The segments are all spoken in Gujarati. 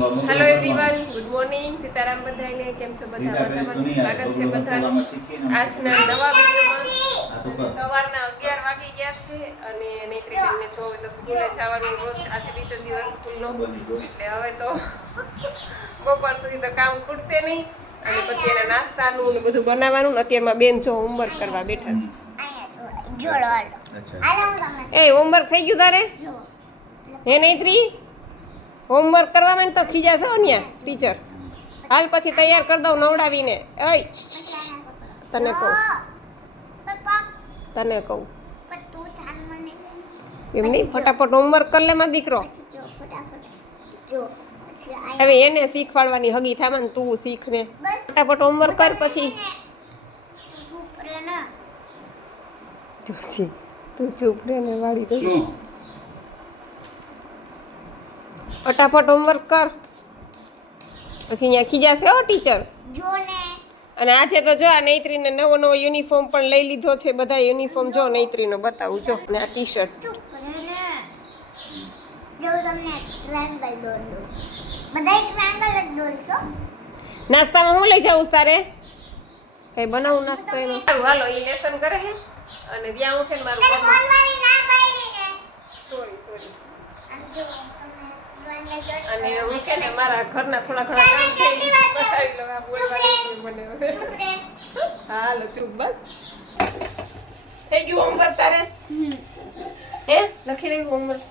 Hello everyone, good morning. Sitaram બધાને. કેમ છો બધા? મજામાં? સ્વાગત છે બધાનું આજના નવા વિડીયોમાં. સવારના 11 વાગી ગયા છે અને નૈત્રીબેનને જો હવે તો સ્કૂલે જવાનું રોજ આજે બીજો દિવસ સ્કૂલનો, એટલે હવે તો બપોર સુધી તો કામ ખૂટશે નહીં અને પછી એના નાસ્તાનું ને બધું બનાવવાનું. અત્યારમાં બેન જો હોમવર્ક કરવા બેઠા છે. એ હોમવર્ક થઈ ગયું તારે? હે નૈત્રી, હોમવર્ક કરવા માંડ તો ખીજા છો ને ટીચર. હાલ પછી તૈયાર કરી દઉં નવડાવીને. એય તને કહું એમ નહીં, ફટાફટ હોમવર્ક કર લે મારો દીકરો. હવે એને શીખવાડવાની હગી થામાં ને તું શીખ ને. ફટાફટ હોમવર્ક કર પછી. તું ચૂપ રે ને વાળી દઈશ. ફટાફટ હોમવર્ક કર પછી અહીંયા ખીજાશે હો ટીચર. અને આજે તો જો આ નૈત્રીને નવો નવો યુનિફોર્મ પણ લઈ લીધો છે. બધા યુનિફોર્મ જો નૈત્રીનો બતાવું જો. અને આ ટી શર્ટ નાસ્તામાં હું લઈ જાઉં તારે? કઈ બનાવું નાસ્તો એનો? હાલો એ લેસન કરે છે અને ત્યાં હું છે ને મારું સોરી અને હું છે ને મારા ઘરના થોડા ઘણા કામ છે બતાવી લો. આ બોલવાની મને હાલો ચૂપ બસ. થઈ ગયું હોમવર્ક તારે? હે લખી રહ્યું હોમવર્ક?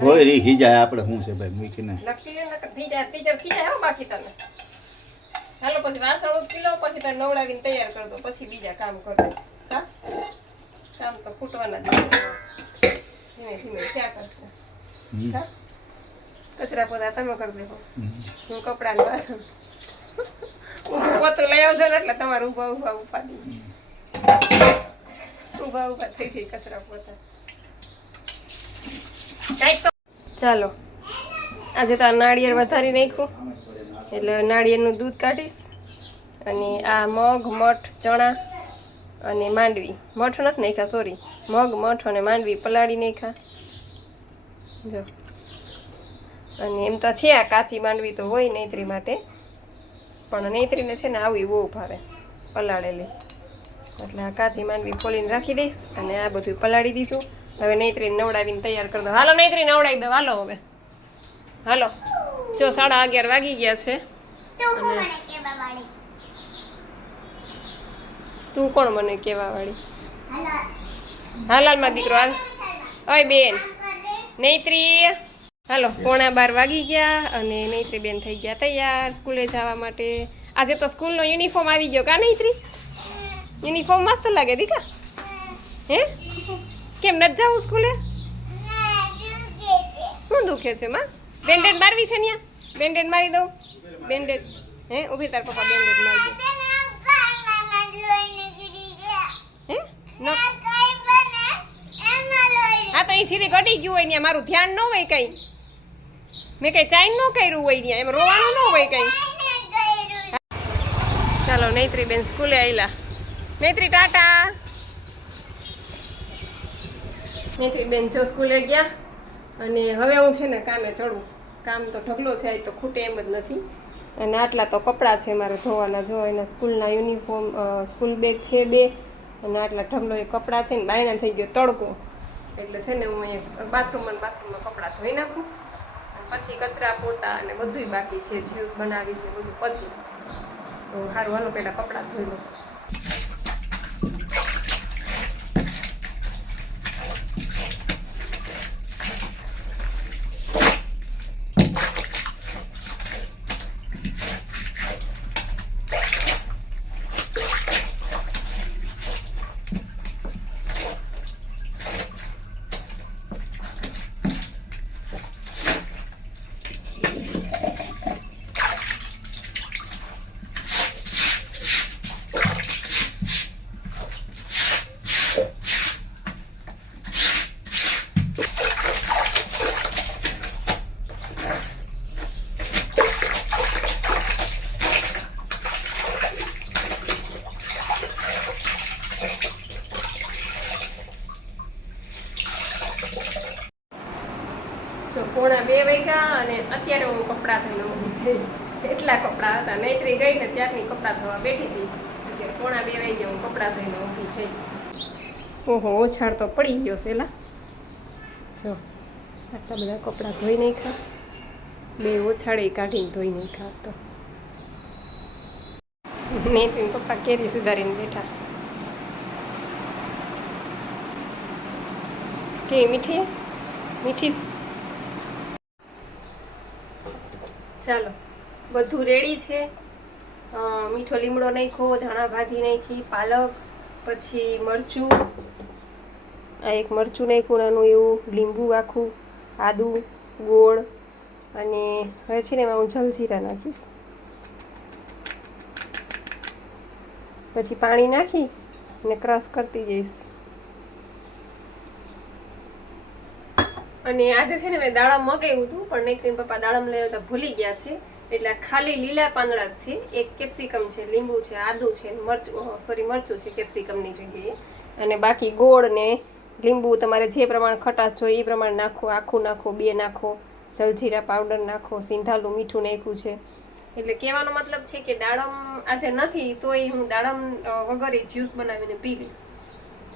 હોય રી ખીજાય આપણે શું છે ભાઈ મૂકીને લખી લે નકર ખીજાય ટીચર ખીજાય હો બાકી તને. હાલો પછી વાસણ ઉટકી લો પછી તને નવડાવીને તૈયાર કરી દો પછી બીજા કામ કરજો. હા કામ તો ફૂટવાના જ ધીમે ધીમે ક્યાં કરશે? હા કચરા પોતા તમે કરી દેખો, હું કપડાને વાસણ પોતું લઈ આવજો ને એટલે તમારે ઊભા ઊભા ઉપાડી થઈ જાય કચરા પોતા. ચાલો આજે તો આ નાળિયેર વધારી નાખ્યું એટલે નાળિયેરનું દૂધ કાઢીશ. અને આ મગ, મઠ, ચણા અને માંડવી, મઠ નથી નાખ્યા સોરી, મગ, મઠ અને માંડવી પલાળી નાખ્યા જો. અને એમ તો છે આ કાચી માંડવી તો હોય નૈત્રી માટે, પણ નૈત્રીને છે ને આવી બહુ ભાવે પલાળેલી, એટલે આ કાચી માંડવી ફોલીને રાખી દઈશ. અને આ બધું પલાળી દીધું. હવે નૈત્રીને નવડાવીને તૈયાર કરી દો. હાલો નૈત્રી નવડાવી દો. હાલો હવે હાલો જો 11:30 વાગી ગયા છે. તું કોણ મને કેવા વાળી? હાલ હાલ દીકરો હાલ. ઓય બેન નૈત્રી હાલો 11:15 વાગી ગયા અને નૈત્રી બેન થઈ ગયા તૈયાર સ્કૂલે જવા માટે. આજે તો સ્કૂલનો યુનિફોર્મ આવી ગયો કા નૈત્રી? યુનિફોર્મ મસ્ત લાગે દીકા. હે કેમ નથી જવું સ્કૂલે? શું દુખે છે માં? બેન્ડેડ મારવી છે ત્યાં? બેન્ડેડ મારી દઉં? બેન્ડેડ હે ઊભી તાર પપ્પા બેન્ડેડ મારી દે. હે હા તો અહીં સીધી ગડી ગયું હોય ત્યાં મારું ધ્યાન ન હોય કંઈ. મેં કંઈ ચાઇન ન કર્યું હોય ત્યાં, એમ રોવાનું ન હોય કંઈ. ચાલો નૈત્રી બેન સ્કૂલે આવેલા. નૈત્રી ટાટા. નૈત્રી બેન જો સ્કૂલે ગયા અને હવે હું છે ને કામે ચડું. કામ તો ઢગલો છે આ તો ખૂટે એમ જ નથી. અને આટલા તો કપડાં છે મારે ધોવાના જો. એના સ્કૂલના યુનિફોર્મ, સ્કૂલ બેગ છે 2 અને આટલા ઢગલો એ કપડાં છે ને બાયણા થઈ ગયો તડકો એટલે છે ને હું અહીંયા બાથરૂમમાં કપડાં ધોઈ નાખું. પછી કચરા પોતા અને બધુંય બાકી છે, જ્યુસ બનાવીશ ને બધું પછી. તો સારું હાલો પહેલાં કપડાં ધોઈ લો. વાગ્યા અને અત્યારે હું કપડાં થઈને ઊભી થઈ. એટલા કપડાં હતા. નૈત્રી ગઈ ને ત્યારની કપડાં ધોવા બેઠી હતી. અત્યારે 1:30 વાગ્યા હું કપડાં થઈને ઊભી થઈ. ઓહો, ઓછાડ તો પડી ગયો છે એલા. જો આટલા બધા કપડાં ધોઈ નાખ્યા. 2 ઓછાડે કાઢીને ધોઈ નાખ્યા તો. નૈત્રીને પપ્પા કેરી સુધારીને બેઠા. કેવી મીઠી મીઠી. ચાલો બધું રેડી છે. મીઠો લીમડો નાખ્યો, ધાણા ભાજી નાખી, પાલક, પછી મરચું, આ એક મરચું નાખ્યું નાનું એવું, લીંબુ આખું, આદુ, ગોળ, અને હવે છે ને એમાં હું જલજીરા નાખીશ. પછી પાણી નાખી અને ક્રશ કરતી જઈશ. અને આજે છે ને મેં દાડમ મગાવ્યું હતું, પણ નૈત્રીન પપ્પા દાડમ લઈ આવતા ભૂલી ગયા છે. એટલે ખાલી લીલા પાંદડા જ છે. એક કેપ્સિકમ છે, લીંબુ છે, આદુ છે, મરચું છે કેપ્સિકમની જગ્યાએ, અને બાકી ગોળ ને લીંબુ તમારે જે પ્રમાણે ખટાશ જોઈએ એ પ્રમાણે નાખો. આખું નાખો, 2 નાખો, જલજીરા પાવડર નાખો, સિંધાલું મીઠું નાખ્યું છે. એટલે કહેવાનો મતલબ છે કે દાડમ આજે નથી તોય હું દાડમ વગર જ્યુસ બનાવીને પી લઈશ.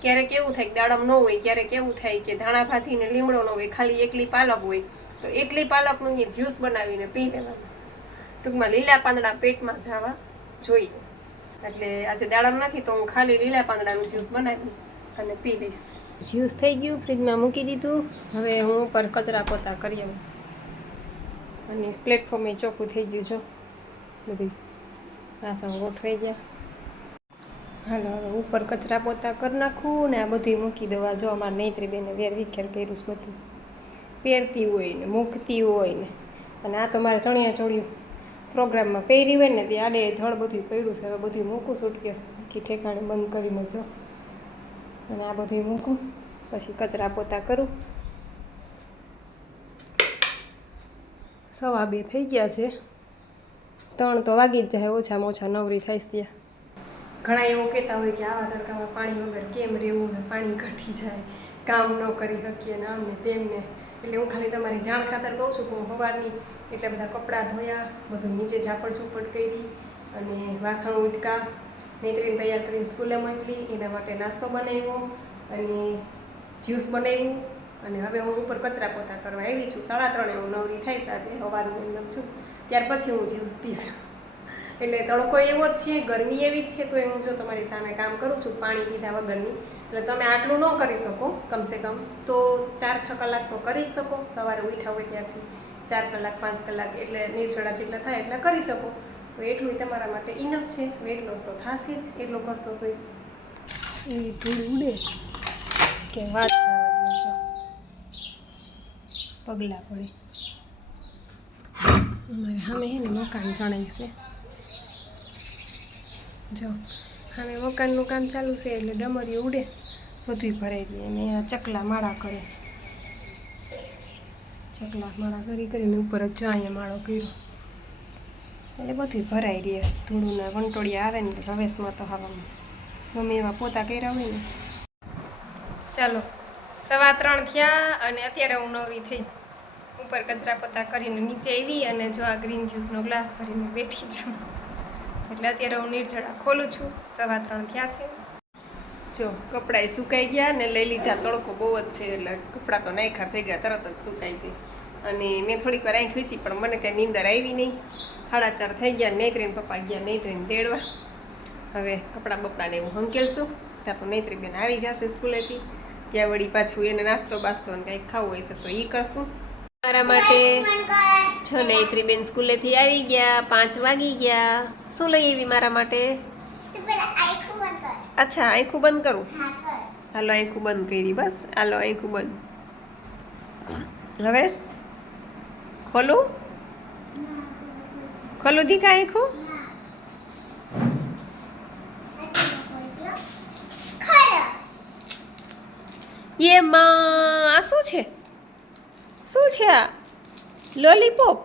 ક્યારેક એવું થાય કે દાડમ ન હોય, ક્યારેક એવું થાય કે ધાણા ભાજી ને લીમડો ન હોય, ખાલી એકલી પાલક હોય, તો એકલી પાલકનું જ્યુસ બનાવીને પી લેવાનું. ટૂંકમાં લીલા પાંદડા પેટમાં જવા જોઈએ. એટલે આજે દાડમ નથી તો હું ખાલી લીલા પાંદડાનું જ્યુસ બનાવી અને પી લઈશ. જ્યુસ થઈ ગયું, ફ્રીજમાં મૂકી દીધું. હવે હું ઉપર કચરા પોતા કરી આવું. અને પ્લેટફોર્મે ચોખ્ખું થઈ ગયું. જો બધી વાસણ ગોઠવાઈ ગયા. હાલો હવે ઉપર કચરા પોતા કરી નાખું ને આ બધું મૂકી દેવા. જો અમારે નૈત્રી બેને વેર વિખેર કર્યું છે બધું. પહેરતી હોય ને મૂકતી હોય ને. અને આ તો મારે ચણિયા ચોળ્યું પ્રોગ્રામમાં પહેરી હોય ને તે આડે ધડ બધું પડ્યું છે. હવે બધું મૂકું, સુટકેસ મૂકી ઠેકાણે બંધ કરીને જો. અને આ બધું મૂકું પછી કચરા પોતા કરું. 2:15 થઈ ગયા છે. 3 તો વાગી જ જાય ઓછામાં ઓછા નવરી થાય ત્યાં. ઘણા એવું કહેતા હોય કે આવા તડકામાં પાણી વગર કેમ રહેવું ને પાણી ઘટી જાય, કામ ન કરી શકીએ ને આમને તેમને. એટલે હું ખાલી તમારી જાણ ખાતર કહું છું કે હું સવારની એટલા બધા કપડાં ધોયા, બધું નીચે ઝાપડ ઝૂપડ કરી અને વાસણ ઉટકા, નૈત્રીને તૈયાર કરીને સ્કૂલે મોકલી, એના માટે નાસ્તો બનાવ્યો અને જ્યુસ બનાવ્યું. અને હવે હું ઉપર કચરા પોતા કરવા આવી છું. 3:30 હું નવરી થાય આજે, સવારની અંદર છું. ત્યાર પછી હું જ્યુસ પીશ. એટલે તડકો એવો જ છે, ગરમી એવી જ છે, તો હું જો તમારી સામે કામ કરું છું પાણી પીધા વગરની. એટલે તમે આટલું ન કરી શકો કમસે કમ તો 4-6 કલાક તો કરી જ શકો. સવારે ઉઠ્યા હોય ત્યારથી 4 કલાક 5 કલાક એટલે નિર્જળા જેટલા થાય એટલા કરી શકો. તો એટલું તમારા માટે ઇનફ છે. વેટ લોસ તો થશે જ એટલો કરશો તો. એવી ધૂળ ઉડે કે વાત જવા દો. પગલાં પડે. અમારે સામે હે ને મકાન ચણાય છે. જો હવે મકાનનું કામ ચાલુ છે એટલે ડમરીઓ ઉડે, બધું ભરાઈ દે. અને આ ચકલા માળા કરે. ચકલા માળા કરીને ઉપર જ અહીંયા માળો કર્યો એટલે બધું ભરાઈ દે. ધૂળના વંટોળિયા આવે ને રવેશમાં તો હવામાં ગમે એવા પોતા કર્યા હોય ને. ચાલો 3:15 થયા અને અત્યારે હું નવરી થઈ. ઉપર કચરા પોતા કરીને નીચે આવી અને જો આ ગ્રીન જ્યુસનો ગ્લાસ ભરીને બેઠી છું. એટલે અત્યારે હું નિર્જળા ખોલું છું. 3:15 થયા છે. જો કપડાં સુકાઈ ગયા ને લઈ લીધા. તડકો બહુ જ છે એટલે કપડાં તો નાખ્યા ભેગા તરત જ સુકાઈ જાય. અને મેં થોડીક વાર આંખ વીંચી પણ મને કંઈ નીંદર આવી નહીં. 4:30 થઈ ગયા. નૈત્રીને પપ્પા ગયા નૈત્રીને તેડવા. હવે કપડાં બપડાને એવું હંકેલશું. ત્યાં તો નૈત્રી બેન આવી જશે સ્કૂલેથી. ત્યાં વળી પાછું એને નાસ્તો બાસ્તો ને કંઈક ખાવું હોય છે તો એ કરશું. મારા માટે છ નૈત્રી બેન સ્કૂલેથી આવી ગયા. 5 વાગી ગયા. શું લઈ આવી મારા માટે? અચ્છા, આંખું બંધ કરું? હાલો આંખું બંધ કરી. બસ હાલો આંખું બંધ. હવે ખોલું? ખોલું દીકા આંખું? એ માં આ શું છે? શું છે આ? લોલીપોપ?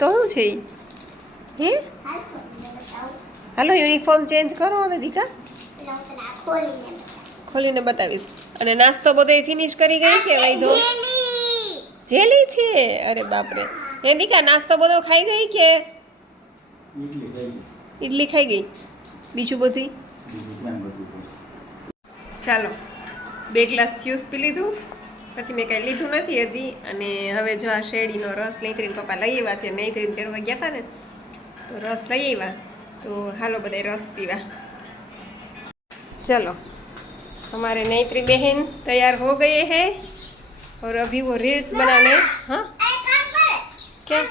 તો શું છે ઈ? હે હાલો યુનિફોર્મ ચેન્જ કરો હવે દીકા. ખોલીને બતાવીશ. અને નાસ્તો બધો ફિનિશ કરી ગઈ કે વાંધો? જેલી છે અરે બાપરે એ દીકા નાસ્તો બધો ખાઈ ગઈ કે ઈડલી ખાઈ ગઈ બીજું બધું ચાલો 2 ગ્લાસ જ્યુસ પી લીધું પછી મેં કાંઈ લીધું નથી હજી અને હવે જો આ શેરડીનો રસ નૈત્રીન પપ્પા લઈ આવ્યા ત્યાં નૈત્રીન તેડવા ગયા હતા ને તો રસ લઈ આવ્યા તો હાલો બધા રસ પીવા चलो हमारे नैत्री बहन तैयार हो गए हैं और अभी वो रील्स बनाने हाँ क्या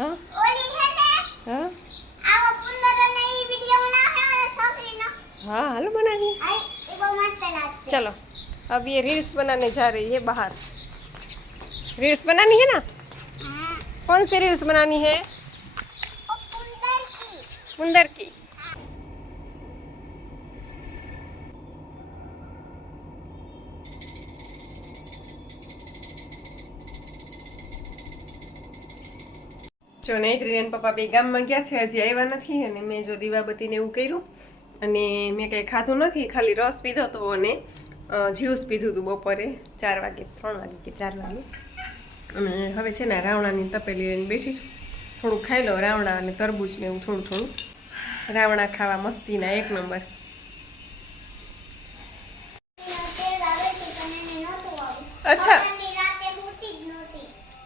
हाँ हाँ हाँ हेलो बना दी चलो अब ये रील्स बनाने जा रही है बाहर रील्स बनानी है ना कौन सी रील्स बनानी है कुंदर की જો નૈત્રીન પપ્પા બે ગામમાં ગયા છે હજી આવ્યા નથી અને મેં જો દીવાબત્તીને એવું કર્યું અને મેં કંઈ ખાધું નથી ખાલી રસ પીધો હતો અને જ્યુસ પીધું હતું બપોરે 4 વાગે 3 વાગે કે 4 વાગે અને હવે છે ને રાવણાની તપેલી લઈને બેઠી છું થોડુંક ખાઈ લો રાવણા અને તરબૂચ ને એવું થોડું રાવણા ખાવા મસ્તીના 1 નંબર અચ્છા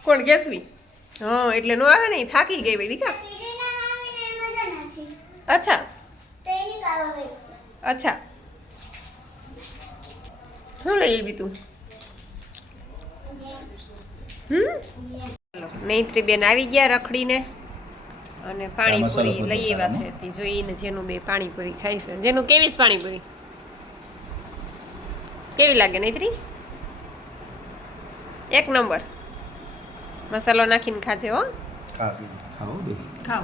કોણ ગેસવી हाँ એટલે નો આવે ને થાકી ગઈ ભાઈ દીકા અચ્છા અચ્છા શું લઈ આવી તું નૈત્રી બેન આવી ગયા રખડીને અને પાણીપુરી લઈ આવ્યા છે તે જોઈને જેનું બે પાણીપુરી ખાઈ છે જેનું કેવી પાણીપુરી કેવી લાગે નૈત્રી 1 નંબર મસાલો નાખીને ખાજે હો ખાઓ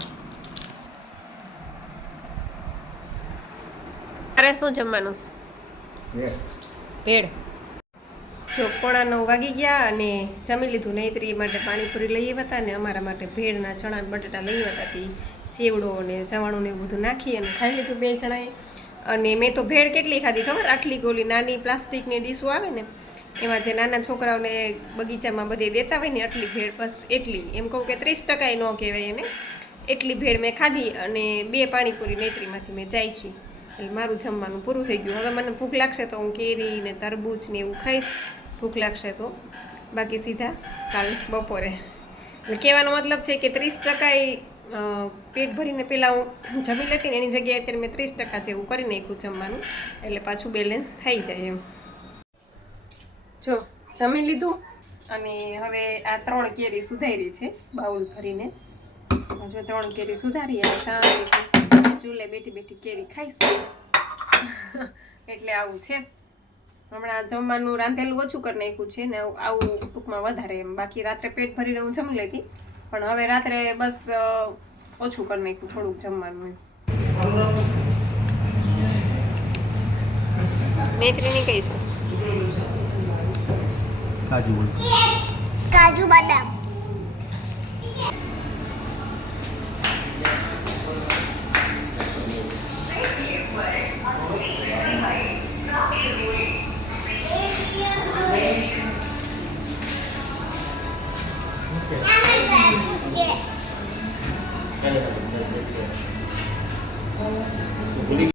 અરે શું જમવાનું ભેળ જો 8:45 વાગી ગયા અને જમી લીધું નૈત્રી માટે પાણીપુરી લઈ આવ્યા હતા ને અમારા માટે ભેળના ચણા બટેટા લઈ આવ્યા હતા ચેવડો અને ચવાણું ને એવું બધું નાખી અને ખાઈ લીધું 2 જણાએ અને મેં તો ભેળ કેટલી ખાધી ખબર આટલી ગોલી નાની પ્લાસ્ટિકની ડીશો આવે ને એમાં જે નાના છોકરાઓને બગીચામાં બધે દેતા હોય ને આટલી ભેળ બસ એટલી એમ કહું કે 30% ન કહેવાય એને એટલી ભેળ મેં ખાધી અને 2 પાણીપુરી નૈત્રીમાંથી મેં ચાખી એટલે મારું જમવાનું પૂરું થઈ ગયું હવે મને ભૂખ લાગશે તો હું કેરી ને તરબૂચ ને એવું ખાઈશ ભૂખ લાગશે તો બાકી સીધા કાલ બપોરે એટલે કહેવાનો મતલબ છે કે 30% પેટ ભરીને પહેલાં હું જમી લેતી ને એની જગ્યાએ અત્યારે મેં 30% જેવું કરી નાખ્યું જમવાનું એટલે પાછું બેલેન્સ થઈ જાય એમ જો જમી લીધું અને હવે આ 3 કેરી સુધારી છે બાઉલ ભરીને જો 3 કેરી સુધારી અને શાંતિથી ચૂલે બેઠી કેરી ખાઈશ એટલે આવું છે હમણાં જમવાનું રાંધેલું ઓછું કરી નાખ્યું છે ને આવું ટૂંકમાં વધારે એમ બાકી રાત્રે પેટ ભરીને હું જમી લેતી પણ હવે રાત્રે બસ ઓછું કરી નાખ્યું થોડુંક જમવાનું નૈત્રીની કઈ છે કાજુ બદામ